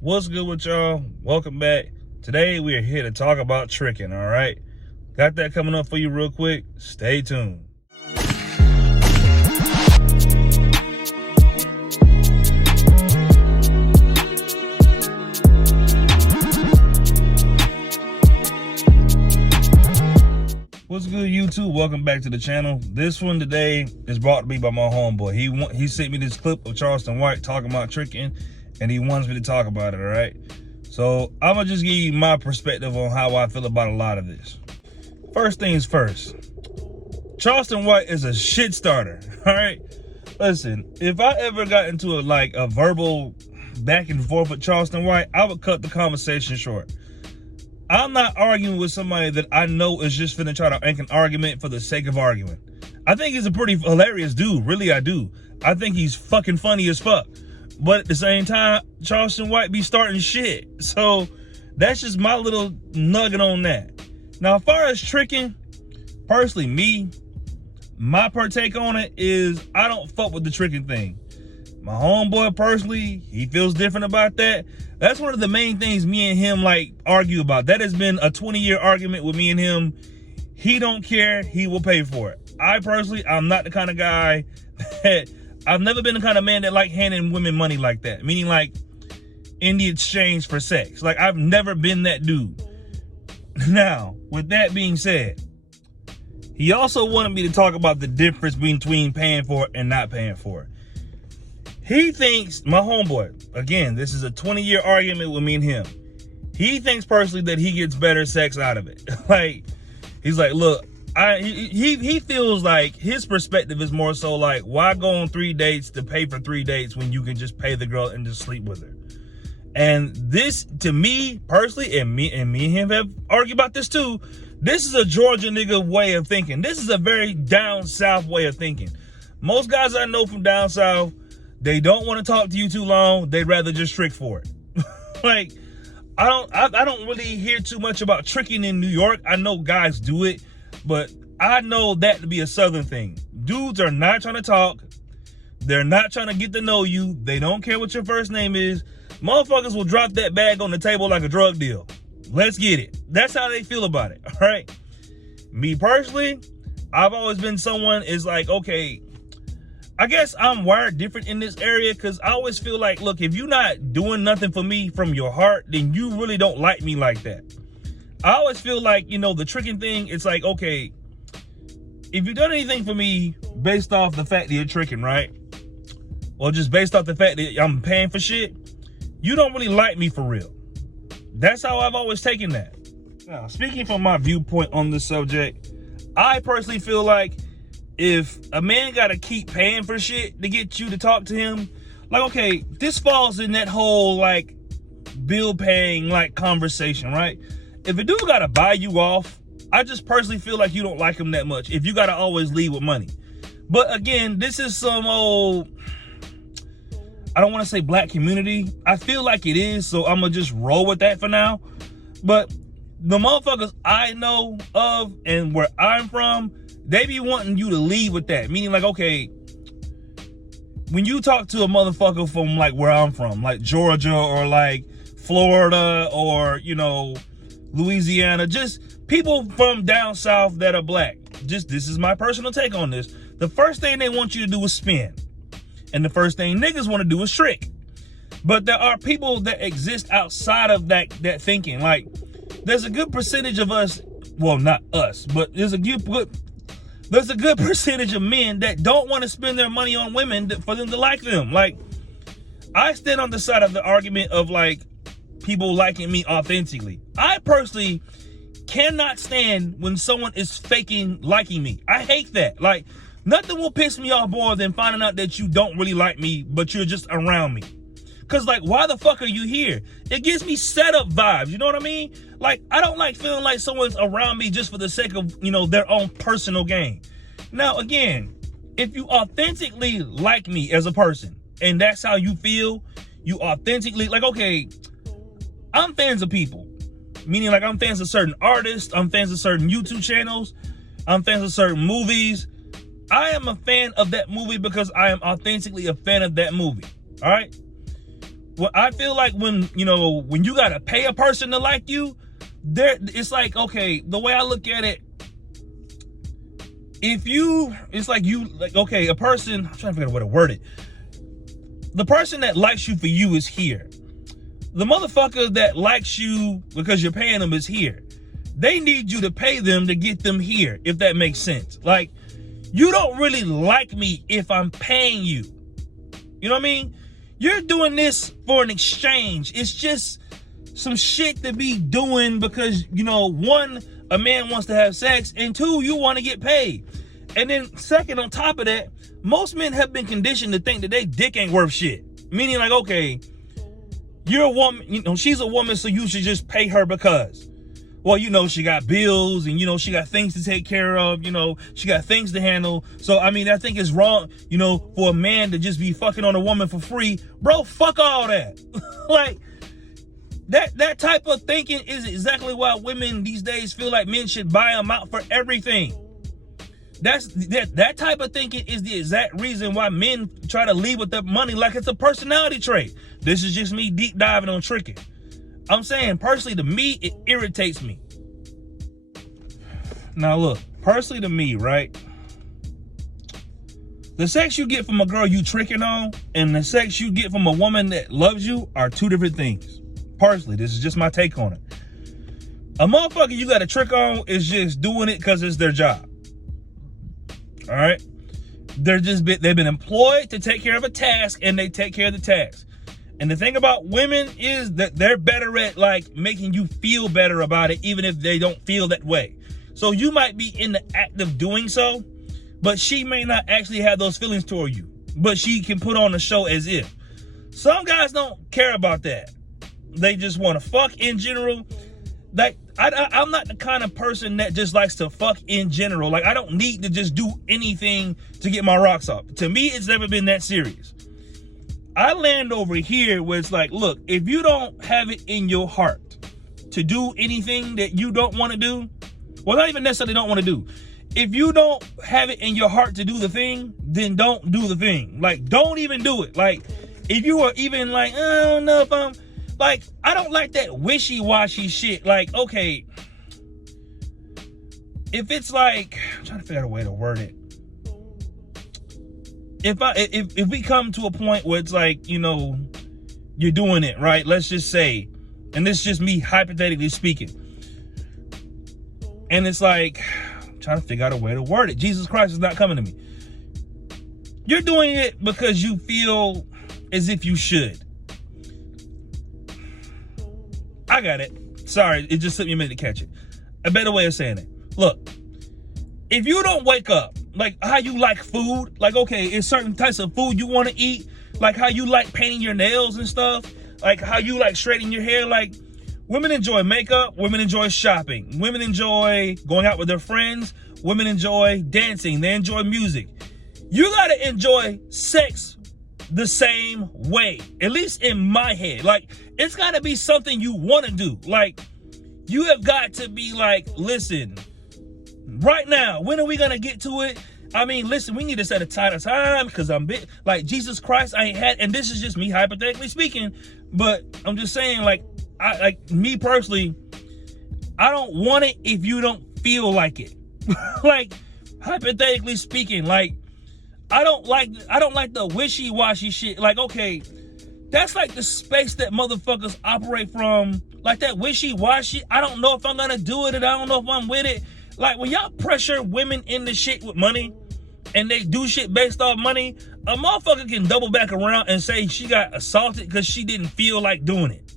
What's good with y'all? Welcome back. Today we are here to talk about tricking, all right? Got that coming up for you real quick. Stay tuned. What's good, YouTube? Welcome back to the channel. This one today is brought to me by my homeboy. He sent me this clip of Charleston White talking about tricking, and he wants me to talk about it, all right? So I'm gonna just give you my perspective on how I feel about a lot of this. First things first, Charleston White is a shit starter, all right? Listen, if I ever got into a verbal back and forth with Charleston White, I would cut the conversation short. I'm not arguing with somebody that I know is just finna try to make an argument for the sake of arguing. I think he's a pretty hilarious dude, really I do. I think he's fucking funny as fuck. But at the same time, Charleston White be starting shit. So that's just my little nugget on that. Now, as far as tricking, personally, my partake on it is I don't fuck with the tricking thing. My homeboy personally, he feels different about that. That's one of the main things me and him argue about. That has been a 20-year argument with me and him. He don't care, he will pay for it. I personally, I'm not the kind of guy that, I've never been the kind of man that like handing women money like that. Meaning in the exchange for sex. I've never been that dude. Now, with that being said, he also wanted me to talk about the difference between paying for it and not paying for it. He thinks, my homeboy, again, this is a 20-year argument with me and him. He thinks personally that he gets better sex out of it. He's like, look, he feels like his perspective is more so why go on 3 dates to pay for 3 dates when you can just pay the girl and just sleep with her? And this, to me personally, and me and him have argued about this too, this is a Georgia nigga way of thinking. This is a very down south way of thinking. Most guys I know from down south, they don't want to talk to you too long. They'd rather just trick for it. I don't really hear too much about tricking in New York. I know guys do it, but I know that to be a southern thing. Dudes are not trying to talk. They're not trying to get to know you. They don't care what your first name is. Motherfuckers will drop that bag on the table like a drug deal. Let's get it. That's how they feel about it, all right? Me personally, I've always been someone is okay, I guess I'm wired different in this area because I always feel look, if you're not doing nothing for me from your heart, then you really don't like me like that. I always feel the tricking thing, it's okay, if you've done anything for me based off the fact that you're tricking, right? Or just based off the fact that I'm paying for shit, you don't really like me for real. That's how I've always taken that. Now, speaking from my viewpoint on this subject, I personally feel if a man gotta keep paying for shit to get you to talk to him, okay, this falls in that whole bill paying conversation, right? If a dude gotta buy you off, I just personally feel you don't like him that much if you gotta always leave with money. But again, this is some old, I don't want to say black community. I feel like it is, so I'm gonna just roll with that for now. But the motherfuckers I know of and where I'm from, they be wanting you to leave with that. Meaning okay, when you talk to a motherfucker from where I'm from, Georgia or Florida or, Louisiana, just people from down south that are black. Just, this is my personal take on this. The first thing they want you to do is spend. And the first thing niggas want to do is trick. But there are people that exist outside of that thinking. There's a good percentage of us, well, not us, but there's a good percentage of men that don't want to spend their money on women for them to like them. I stand on the side of the argument of people liking me authentically. I personally cannot stand when someone is faking liking me. I hate that. Nothing will piss me off more than finding out that you don't really like me, but you're just around me. Cause why the fuck are you here? It gives me setup vibes, you know what I mean? I don't like feeling like someone's around me just for the sake of, their own personal gain. Now, again, if you authentically like me as a person, and that's how you feel, you authentically, okay, I'm fans of people. Meaning I'm fans of certain artists, I'm fans of certain YouTube channels, I'm fans of certain movies. I am a fan of that movie because I am authentically a fan of that movie, all right? Well, I feel like when you gotta pay a person to like you, it's like, okay, the way I look at it, a person, I'm trying to figure out what to word it. The person that likes you for you is here. The motherfucker that likes you because you're paying them is here. They need you to pay them to get them here, if that makes sense. Like, you don't really like me if I'm paying you. You know what I mean? You're doing this for an exchange. It's just some shit to be doing because, one, a man wants to have sex, and two, you want to get paid. And then second, on top of that, most men have been conditioned to think that they dick ain't worth shit. Meaning like, okay, you're a woman, she's a woman, so you should just pay her because. Well, she got bills and, she got things to take care of, she got things to handle. So, I mean, I think it's wrong, for a man to just be fucking on a woman for free. Bro, fuck all that. Like, that type of thinking is exactly why women these days feel like men should buy them out for everything. That type of thinking is the exact reason why men try to lead with their money like it's a personality trait. This is just me deep diving on tricking. I'm saying, personally, to me, it irritates me. Now, look, personally to me, right? The sex you get from a girl you tricking on and the sex you get from a woman that loves you are two different things. Personally, this is just my take on it. A motherfucker you got to trick on is just doing it because it's their job. All right? They've been employed to take care of a task, and they take care of the task. And the thing about women is that they're better at like making you feel better about it, even if they don't feel that way. So you might be in the act of doing so, but she may not actually have those feelings toward you, but she can put on a show as if. Some guys don't care about that. They just want to fuck in general. Like, I'm not the kind of person that just likes to fuck in general. Like, I don't need to just do anything to get my rocks off. To me, it's never been that serious. I land over here where it's like, look, if you don't have it in your heart to do anything that you don't want to do, well, not even necessarily don't want to do. If you don't have it in your heart to do the thing, then don't do the thing. Like, don't even do it. Like, if you are even like, I don't know if I'm, like, I don't like that wishy-washy shit. Like, okay, if it's like, I'm trying to figure out a way to word it. If we come to a point where it's like, you're doing it, right? Let's just say, and this is just me hypothetically speaking. And it's like, I'm trying to figure out a way to word it. Jesus Christ is not coming to me. You're doing it because you feel as if you should. I got it. Sorry, it just took me a minute to catch it. A better way of saying it. Look, if you don't wake up, like how you like food, like, okay, it's certain types of food you want to eat, like how you like painting your nails and stuff, like how you like straightening your hair. Like, women enjoy makeup, women enjoy shopping, women enjoy going out with their friends, women enjoy dancing, they enjoy music. You gotta enjoy sex the same way, at least in my head. Like, it's gotta be something you want to do. Like, you have got to be like, listen, right now, when are we gonna get to it? I mean, listen, we need to set a time because I'm like, Jesus Christ, I ain't had, and this is just me hypothetically speaking, but I'm just saying, like me personally, I don't want it if you don't feel like it. Like, hypothetically speaking, like, I don't like the wishy-washy shit. Like, okay, that's like the space that motherfuckers operate from. Like, that wishy-washy, I don't know if I'm gonna do it and I don't know if I'm with it. Like, when y'all pressure women into shit with money and they do shit based off money, a motherfucker can double back around and say she got assaulted because she didn't feel like doing it.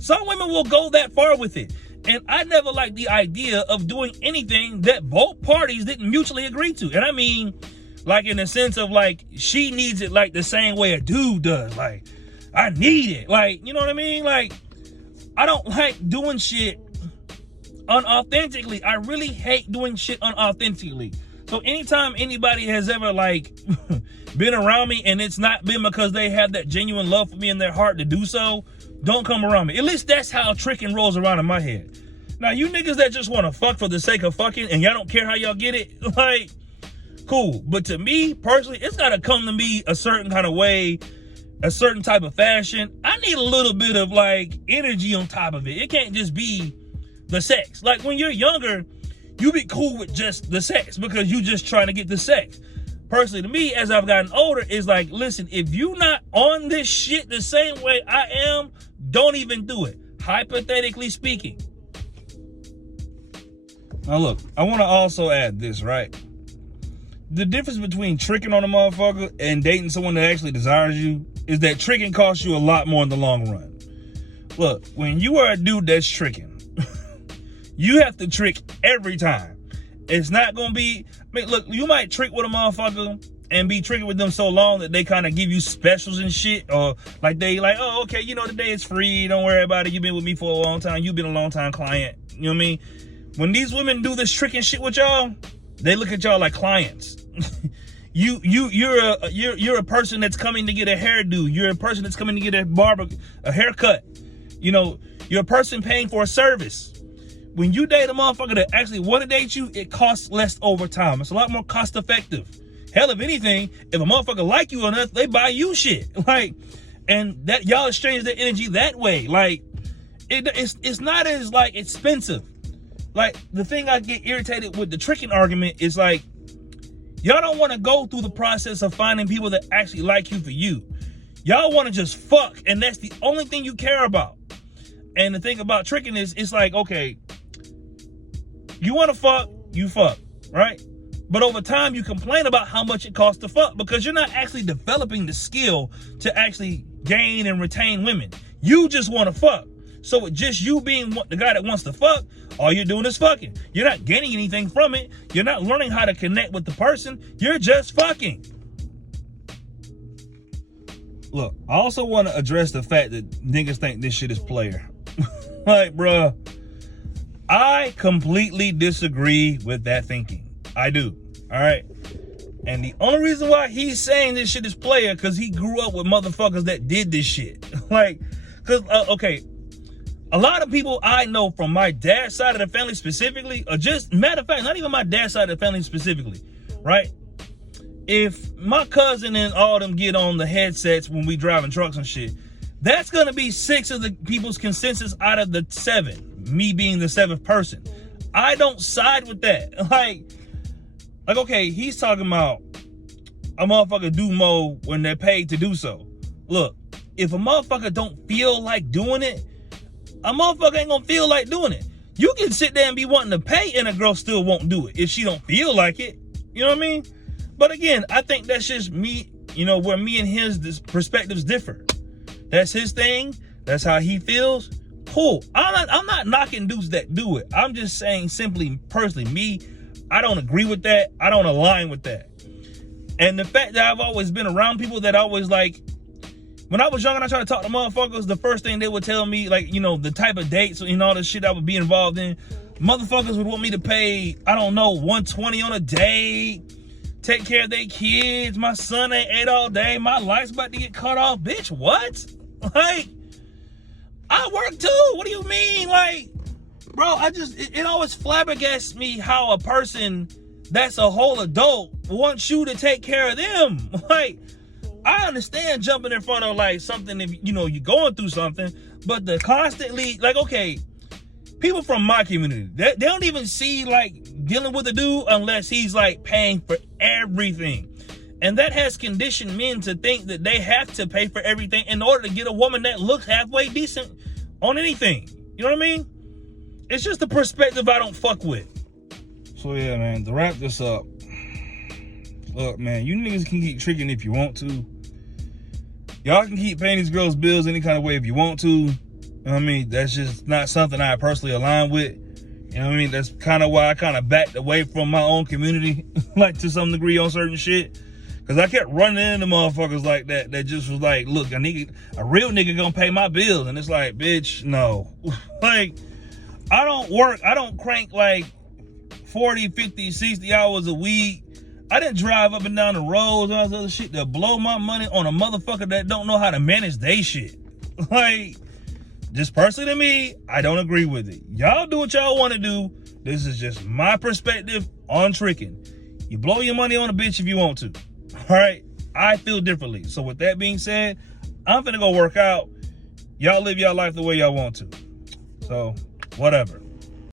Some women will go that far with it. And I never liked the idea of doing anything that both parties didn't mutually agree to. And I mean, like, in the sense of, like, she needs it like the same way a dude does. Like, I need it. Like, you know what I mean? Like, I don't like doing shit unauthentically. I really hate doing shit unauthentically. So anytime anybody has ever, like, been around me and it's not been because they have that genuine love for me in their heart to do so, don't come around me. At least that's how tricking rolls around in my head. Now, you niggas that just want to fuck for the sake of fucking and y'all don't care how y'all get it, like, cool. But to me, personally, it's got to come to me a certain kind of way a certain type of fashion, I need a little bit of like energy on top of it. It can't just be the sex. Like when you're younger, you be cool with just the sex because you just trying to get the sex. Personally, to me, as I've gotten older, is like, listen, if you not on this shit the same way I am, don't even do it. Hypothetically speaking. Now look, I want to also add this, right? The difference between tricking on a motherfucker and dating someone that actually desires you is that tricking costs you a lot more in the long run. Look, when you are a dude that's tricking, you have to trick every time. It's not going to be, I mean, look, you might trick with a motherfucker and be tricking with them so long that they kind of give you specials and shit, or like they like, oh, okay, you know, today is free, don't worry about it, you've been with me for a long time, you've been a long time client, you know what I mean? When these women do this tricking shit with y'all, they look at y'all like clients. You're a person that's coming to get a hairdo. You're a person that's coming to get a haircut. You know, you're a person paying for a service. When you date a motherfucker that actually want to date you, it costs less over time. It's a lot more cost effective. Hell, if anything, if a motherfucker like you enough, they buy you shit. Like, and that y'all exchange their energy that way. Like, it's not as like expensive. Like, the thing I get irritated with the tricking argument is like, y'all don't want to go through the process of finding people that actually like you for you. Y'all want to just fuck, and that's the only thing you care about. And the thing about tricking is, it's like, okay, you want to fuck, you fuck, right? But over time, you complain about how much it costs to fuck because you're not actually developing the skill to actually gain and retain women. You just want to fuck. So with just you being the guy that wants to fuck, all you're doing is fucking. You're not gaining anything from it. You're not learning how to connect with the person. You're just fucking. Look, I also want to address the fact that niggas think this shit is player. Like, bruh, I completely disagree with that thinking. I do. All right. And the only reason why he's saying this shit is player, because he grew up with motherfuckers that did this shit. Like, because, okay, a lot of people I know from my dad's side of the family specifically, or just, matter of fact, not even my dad's side of the family specifically, right? If my cousin and all them get on the headsets when we driving trucks and shit, that's going to be 6 of the people's consensus out of the 7, me being the 7th person. I don't side with that. Like, okay, he's talking about a motherfucker do more when they're paid to do so. Look, if a motherfucker don't feel like doing it, a motherfucker ain't gonna feel like doing it. You can sit there and be wanting to pay and a girl still won't do it if she don't feel like it. You know what I mean? But again, I think that's just me, you know, where me and his perspectives differ. That's his thing. That's how he feels. Cool. I'm not knocking dudes that do it. I'm just saying simply, personally, me, I don't agree with that. I don't align with that. And the fact that I've always been around people that always like, when I was young and I tried to talk to motherfuckers, the first thing they would tell me, like, you know, the type of dates and all the shit I would be involved in, motherfuckers would want me to pay, I don't know, $120 on a date, take care of their kids, my son ain't ate all day, my life's about to get cut off. Bitch, what? Like, I work too. What do you mean? Like, bro, it always flabbergasts me how a person that's a whole adult wants you to take care of them. Like, I understand jumping in front of like something if, you know, you're going through something, but the constantly, like, okay, people from my community, they don't even see like dealing with a dude unless he's like paying for everything. And that has conditioned men to think that they have to pay for everything in order to get a woman that looks halfway decent on anything. You know what I mean? It's just the perspective I don't fuck with. So yeah, man, to wrap this up, look, man, you niggas can keep tricking if you want to. Y'all can keep paying these girls bills any kind of way if you want to. You know what I mean? That's just not something I personally align with. You know what I mean? That's kind of why I kind of backed away from my own community, like to some degree on certain shit. Because I kept running into motherfuckers like that just was like, look, a real nigga gonna pay my bills. And it's like, bitch, no. Like, I don't crank like 40, 50, 60 hours a week. I didn't drive up and down the roads and all this other shit to blow my money on a motherfucker that don't know how to manage they shit. Like, just personally to me, I don't agree with it. Y'all do what y'all want to do. This is just my perspective on tricking. You blow your money on a bitch if you want to. All right? I feel differently. So with that being said, I'm finna go work out. Y'all live your life the way y'all want to. So, whatever.